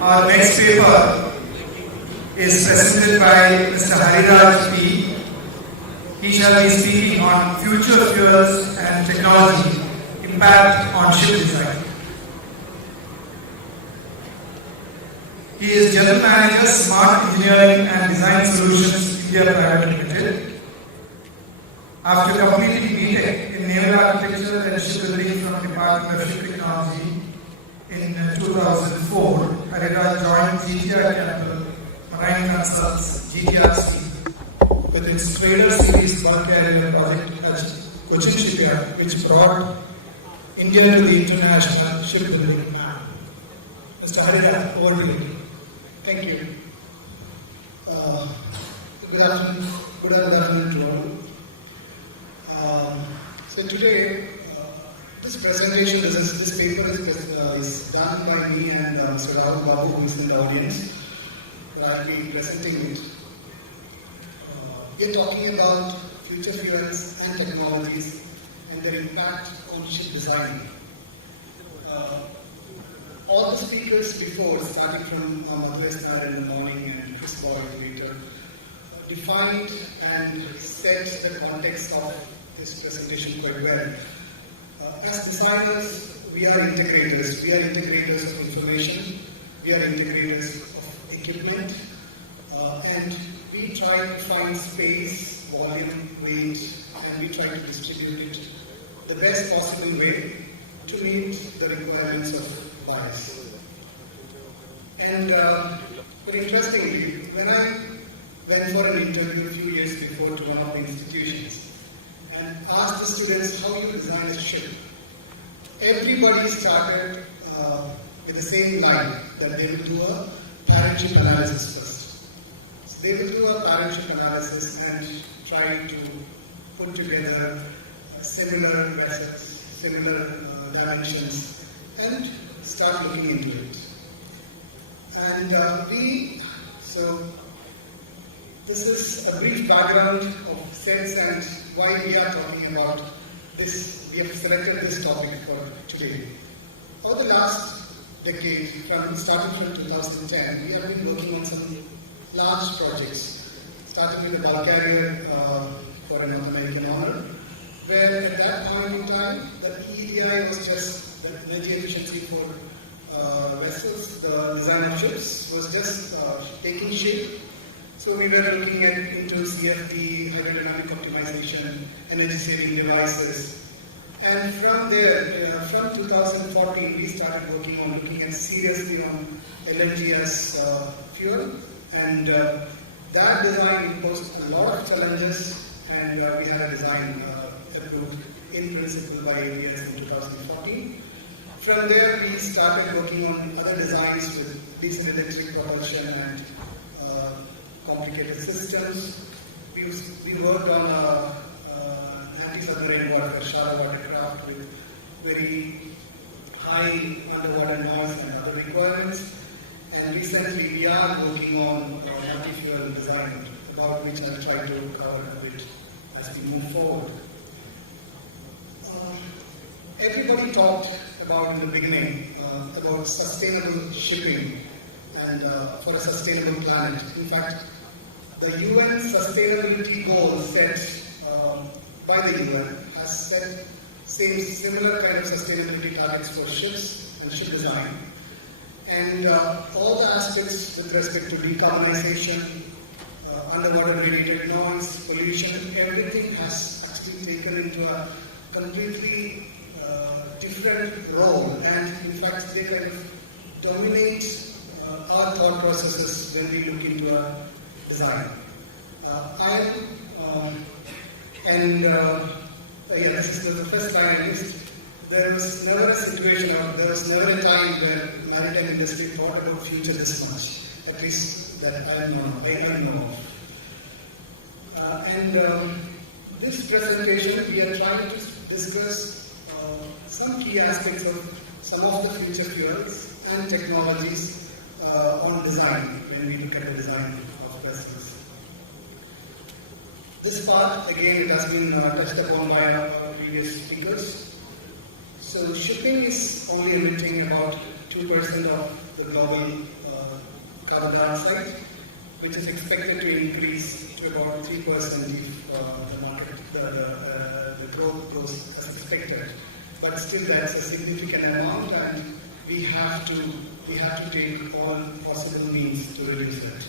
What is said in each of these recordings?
Our next paper is presented by Mr. Hariraj P. He shall be speaking on future fuels and technology impact on ship design. He is General Manager, Smart Engineering and Design Solutions, India Private Limited. After completing B.Tech in Naval Architecture and Shipbuilding from Department of Ship Technology in 2004, Hariraj joined GTR Capital Marine Consults GTRC with its Trader Series bulk carrier project at Cochin Shipyard, which brought India to the international shipbuilding map. Mr. Hariraj, over to you. Thank you. Good afternoon to all. So today, this presentation, this paper is done by me and Mr. Rahul Babu, who is in the audience. I'll be presenting it. We are talking about future fuels and technologies and their impact on ship design. All the speakers before, starting from Madhu in the morning and Chris Boyd later, defined and set the context of this presentation quite well. As designers, we are integrators. We are integrators of information. We are integrators of equipment. And we try to find space, volume, weight, and we try to distribute it the best possible way to meet the requirements of buyers. And very interestingly, when I went for an interview a few years before to one of the institutions and asked the students how you design a ship, everybody started with the same line, that they will do a parent ship analysis first. So they will do a parent ship analysis and try to put together similar vessels, similar dimensions, and start looking into it. And so this is a brief background of sets and why we are talking about this. We have selected this topic for today. Over the last decade, starting from 2010, we have been working on some large projects, starting with the bulk carrier for a North American owner, where at that point in time, the EEDI was just the energy efficiency for vessels, the design of ships was just taking shape. So we were looking into CFD, hydrodynamic optimization, energy saving devices. And from there, from 2014, we started working on looking at seriously on LNG as fuel. And that design imposed a lot of challenges, and we had a design approved in principle by ABS in 2014. From there, we started working on other designs with diesel electric propulsion and complicated systems. We worked on anti-submarine warfare, shallow water craft with very high underwater noise and other requirements. And recently, we are working on multi-fuel design, about which I'll try to cover a bit as we move forward. Everybody talked about in the beginning about sustainable shipping and for a sustainable planet. In fact, the UN sustainability goal set by the UN has set similar kind of sustainability targets for ships and ship design. And all the aspects with respect to decarbonization, underwater related noise, pollution, everything has actually taken into a completely different role, and in fact they kind of dominate our thought processes when we look into a design. This is the first time I missed. There was never a situation, or there was never a time where maritime industry thought about future this much, at least that I know of. This presentation, we are trying to discuss some key aspects of some of the future fuels and technologies on design when we look at the design of vessels. This part, again, it has been touched upon by our previous speakers. So shipping is only emitting about 2% of the global carbon dioxide, which is expected to increase to about 3% if the growth grows as expected. But still, that's a significant amount, and we have to take all possible means to reduce it.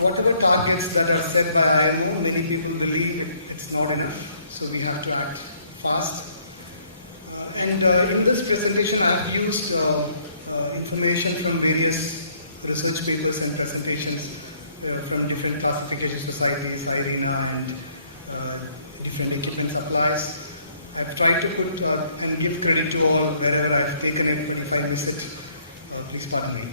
Whatever targets that are set by IMO, many people believe it's not enough, so we have to act fast. In this presentation, I've used information from various research papers and presentations from different classification societies, 𝕬𝕬𝕐 and different equipment suppliers. I've tried to put and give credit to all wherever I've taken it. If I miss it, please pardon me.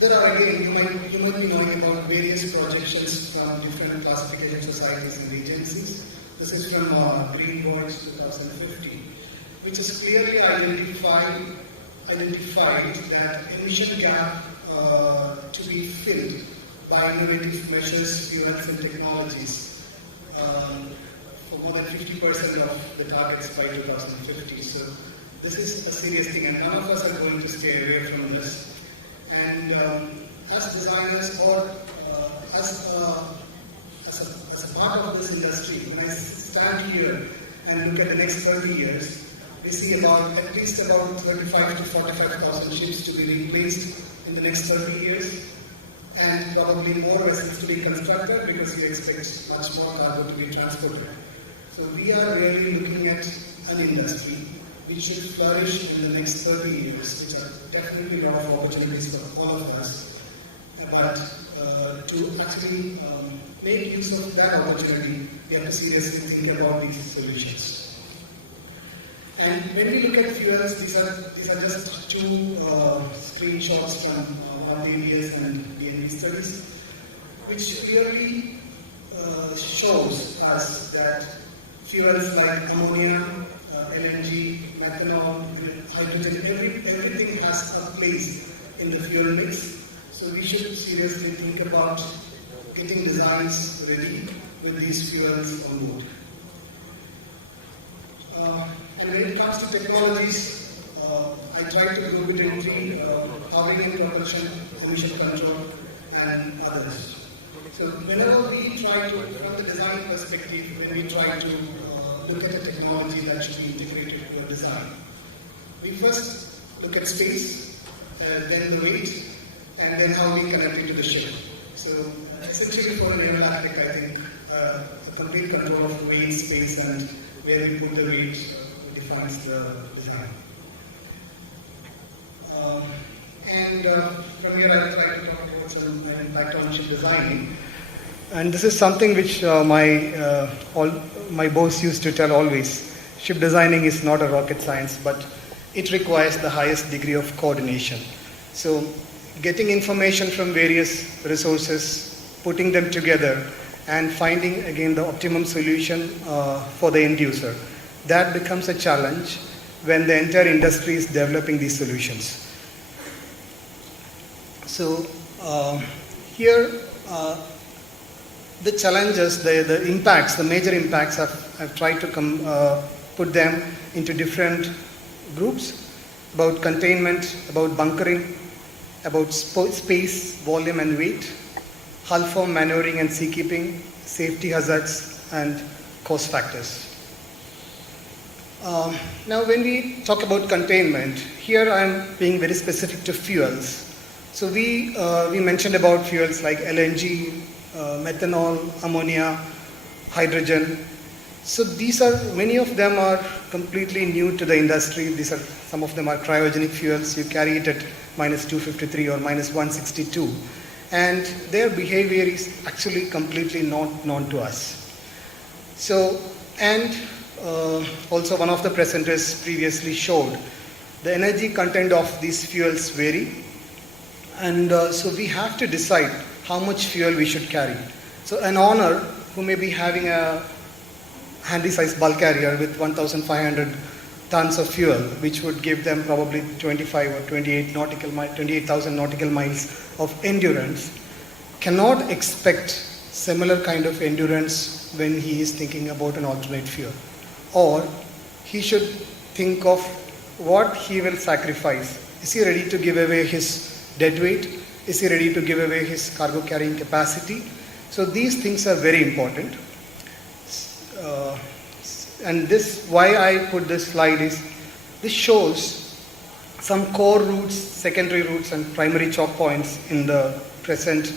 There are again, you might be knowing about various projections from different classification societies and agencies. This is from 𝔬𝕦𝕐𝕝𝕚 2050, which is clearly identified that emission gap to be filled by innovative measures, fuels and technologies for more than 50% of the targets by 2050. So this is a serious thing, and none of us are going to stay away from this. And as designers or as a part of this industry, when I stand here and look at the next 30 years, we see at least about 35 to 45,000 ships to be replaced in the next 30 years, and probably more vessels to be constructed because we expect much more cargo to be transported. So we are really looking at an industry which should flourish in the next 30 years, which are definitely a lot of opportunities for all of us. But to actually make use of that opportunity, we have to seriously think about these solutions. And when we look at fuels, these are just two screenshots from one DBS and DNV studies, which clearly shows us that fuels like ammonia, LNG, methanol, hydrogen, everything has a place in the fuel mix. So we should seriously think about getting designs ready with these fuels on board. And when it comes to technologies, I try to group it into three: powering propulsion, emission control, and others. So whenever we try to, from the design perspective, when we try to look at a technology that should be integrated to a design, we first look at space, then the weight, and then how we connect it to the ship. So essentially for an aeronautics, I think a complete control of weight, space, and where we put the weight defines the design. From here I'll try to talk about some impact on ship designing. And this is something which my boss used to tell always. Ship designing is not a rocket science, but it requires the highest degree of coordination. So getting information from various resources, putting them together, and finding again the optimum solution for the end user. That becomes a challenge when the entire industry is developing these solutions. So here the challenges, the impacts, the major impacts, I've tried to put them into different groups: about containment, about bunkering, about space, volume and weight, hull form maneuvering and seakeeping, safety hazards, and cost factors. Now when we talk about containment, here I'm being very specific to fuels. So we mentioned about fuels like LNG, methanol, ammonia, hydrogen. So many of them are completely new to the industry. Some of them are cryogenic fuels. You carry it at -253 or -162. And their behavior is actually completely not known to us. So, and also one of the presenters previously showed the energy content of these fuels vary. And so we have to decide how much fuel we should carry. So an owner who may be having a handy-sized bulk carrier with 1,500 tons of fuel, which would give them probably 25 or 28,000 nautical miles of endurance, cannot expect similar kind of endurance when he is thinking about an alternate fuel. Or he should think of what he will sacrifice. Is he ready to give away his dead weight? Is he ready to give away his cargo carrying capacity? So these things are very important. And this, why I put this slide is, this shows some core routes, secondary routes and primary choke points in the present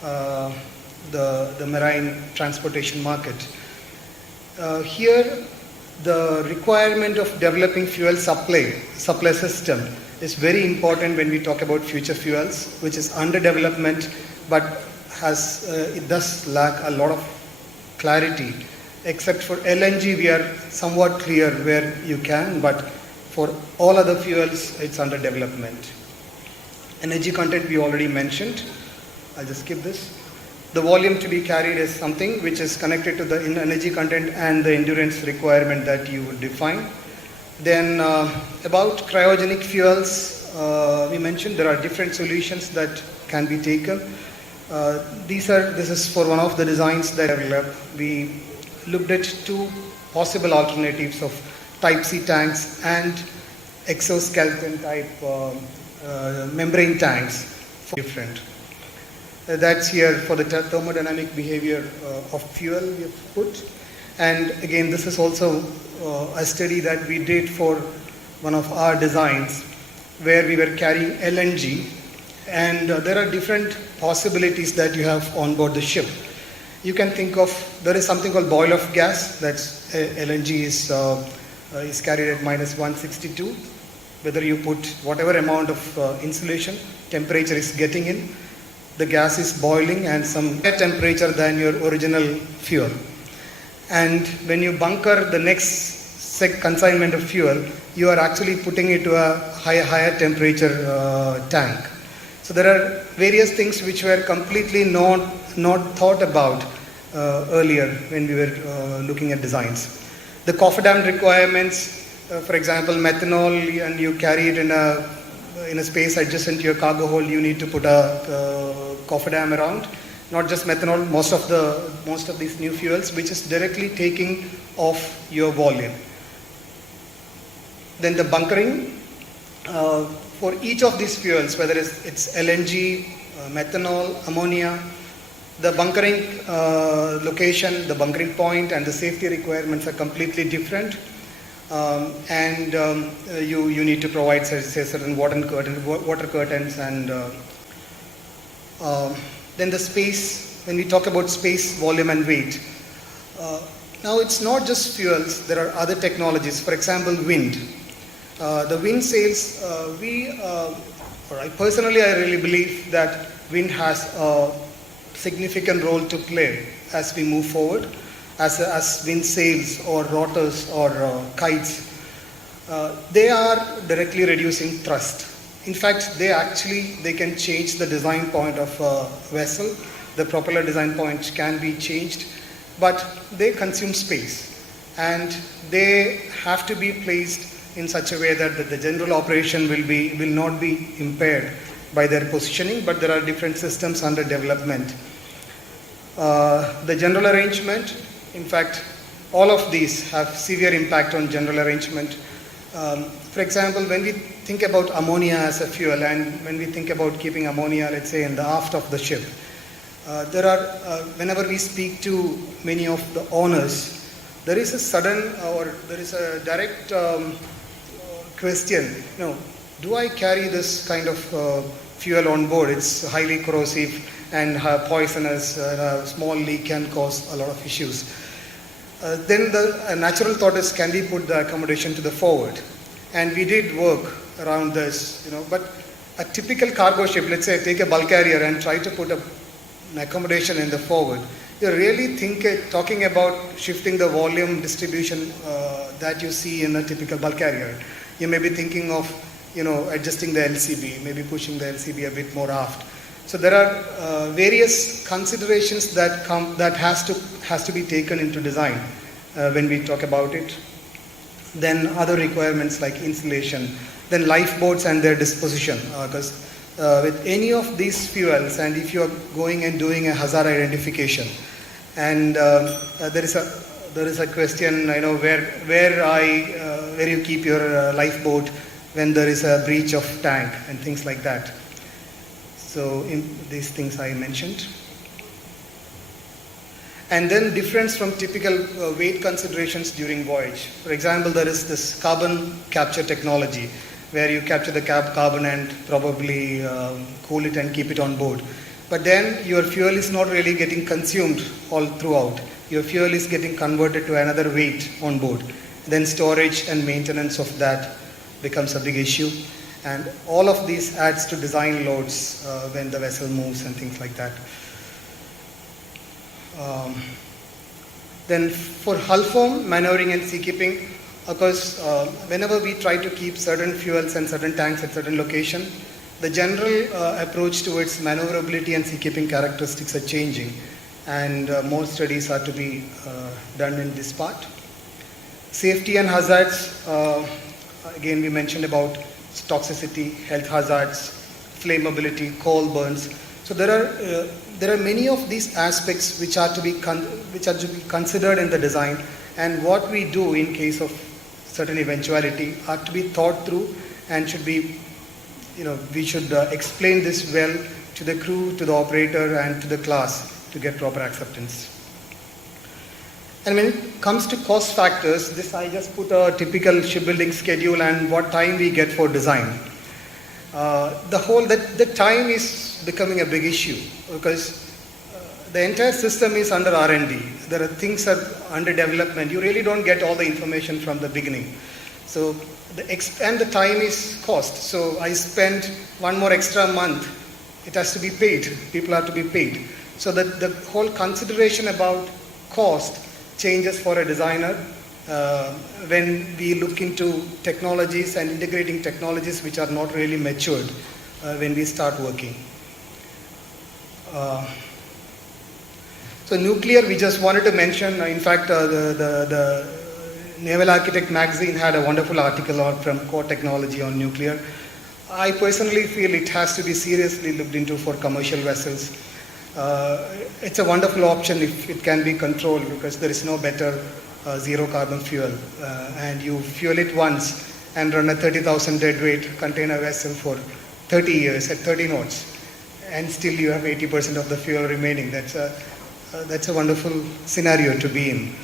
the marine transportation market. Here the requirement of developing fuel supply system is very important when we talk about future fuels, which is under development, but it does lack a lot of clarity. Except for LNG, we are somewhat clear where you can, but for all other fuels, it's under development. Energy content we already mentioned. I'll just skip this. The volume to be carried is something which is connected to the energy content and the endurance requirement that you would define. Then about cryogenic fuels, we mentioned there are different solutions that can be taken. This is for one of the designs that we looked at two possible alternatives of Type C tanks and exoskeleton type membrane tanks for different. That's here for the thermodynamic behavior of fuel we have put. And again, this is also a study that we did for one of our designs where we were carrying LNG, and there are different possibilities that you have on board the ship. You can think of, there is something called boil off gas, that's LNG is carried at -162. Whether you put whatever amount of insulation, temperature is getting in, the gas is boiling and some higher temperature than your original fuel. And when you bunker the next consignment of fuel, you are actually putting it to a higher temperature tank. So there are various things which were completely not thought about earlier when we were looking at designs. The cofferdam requirements, for example, methanol, and you carry it in a space adjacent to your cargo hold, you need to put a cofferdam around. Not just methanol, most of these new fuels, which is directly taking off your volume. Then the bunkering. For each of these fuels, whether it's LNG, methanol, ammonia, the bunkering location, the bunkering point and the safety requirements are completely different. You need to provide, say, certain water curtains and then the space, when we talk about space, volume and weight. Now it's not just fuels, there are other technologies. For example, wind. The wind sails, I really believe that wind has a significant role to play as we move forward, as wind sails or rotors or kites. They are directly reducing thrust. In fact, they can change the design point of a vessel. The propeller design point can be changed, but they consume space and they have to be placed in such a way that the general operation will not be impaired by their positioning, but there are different systems under development. The general arrangement, in fact, all of these have severe impact on general arrangement. For example, when we think about ammonia as a fuel and when we think about keeping ammonia, let's say, in the aft of the ship, whenever we speak to many of the owners, there is a sudden or there is a direct question, do I carry this kind of fuel on board? It's highly corrosive and poisonous, a small leak can cause a lot of issues. Then the natural thought is, can we put the accommodation to the forward? And we did work around this, but a typical cargo ship, let's say take a bulk carrier and try to put an accommodation in the forward. You're really talking about shifting the volume distribution that you see in a typical bulk carrier. You may be thinking of, adjusting the LCB, maybe pushing the LCB a bit more aft. So there are various considerations that has to be taken into design when we talk about it. Then other requirements like insulation, then lifeboats and their disposition, because with any of these fuels, and if you are going and doing a hazard identification, and there is a question, where I where you keep your lifeboat when there is a breach of tank and things like that. So these things I mentioned. And then difference from typical weight considerations during voyage. For example, there is this carbon capture technology where you capture the carbon and probably cool it and keep it on board. But then your fuel is not really getting consumed all throughout. Your fuel is getting converted to another weight on board. Then storage and maintenance of that becomes a big issue. And all of these adds to design loads when the vessel moves and things like that. Then for hull form, maneuvering and seakeeping, of course, whenever we try to keep certain fuels and certain tanks at certain location, the general approach towards maneuverability and seakeeping characteristics are changing, and more studies are to be done in this part. Safety and hazards, again we mentioned about toxicity, health hazards, flammability, coal burns. So there are many of these aspects which are to be considered in the design, and what we do in case of certain eventuality are to be thought through and should be, we should explain this well to the crew, to the operator, and to the class to get proper acceptance. And when it comes to cost factors, this I just put a typical shipbuilding schedule and what time we get for design. The time is becoming a big issue because the entire system is under R&D. There are things are under development. You really don't get all the information from the beginning. So and the time is cost. So I spend one more extra month. It has to be paid. People are to be paid. So the whole consideration about cost changes for a designer when we look into technologies and integrating technologies which are not really matured when we start working. So nuclear, we just wanted to mention, in fact, the Naval Architect magazine had a wonderful article from Core Technology on nuclear. I personally feel it has to be seriously looked into for commercial vessels. It's a wonderful option if it can be controlled because there is no better zero carbon fuel. And you fuel it once and run a 30,000 deadweight container vessel for 30 years at 30 knots. And still you have 80% of the fuel remaining. That's a wonderful scenario to be in.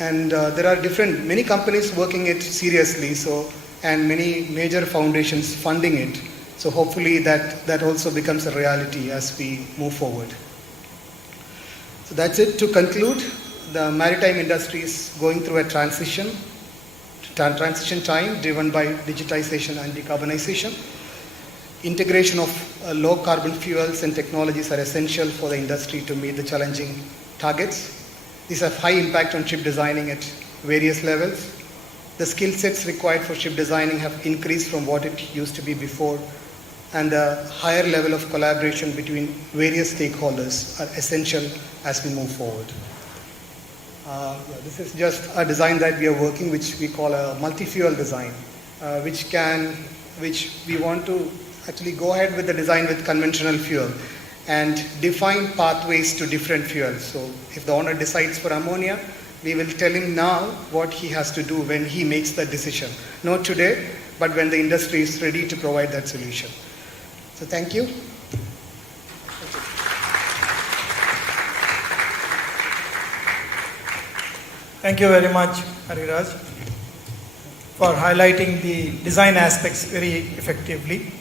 And there are many companies working it seriously, and many major foundations funding it. So hopefully that also becomes a reality as we move forward. So that's it. To conclude, the maritime industry is going through a transition time driven by digitization and decarbonization. Integration of low carbon fuels and technologies are essential for the industry to meet the challenging targets. These have high impact on ship designing at various levels. The skill sets required for ship designing have increased from what it used to be before, and a higher level of collaboration between various stakeholders are essential as we move forward. This is just a design that we are working, which we call a multi-fuel design, which we want to actually go ahead with the design with conventional fuel and define pathways to different fuels. So if the owner decides for ammonia, we will tell him now what he has to do when he makes that decision. Not today, but when the industry is ready to provide that solution. So thank you. Thank you very much, Hariraj, for highlighting the design aspects very effectively.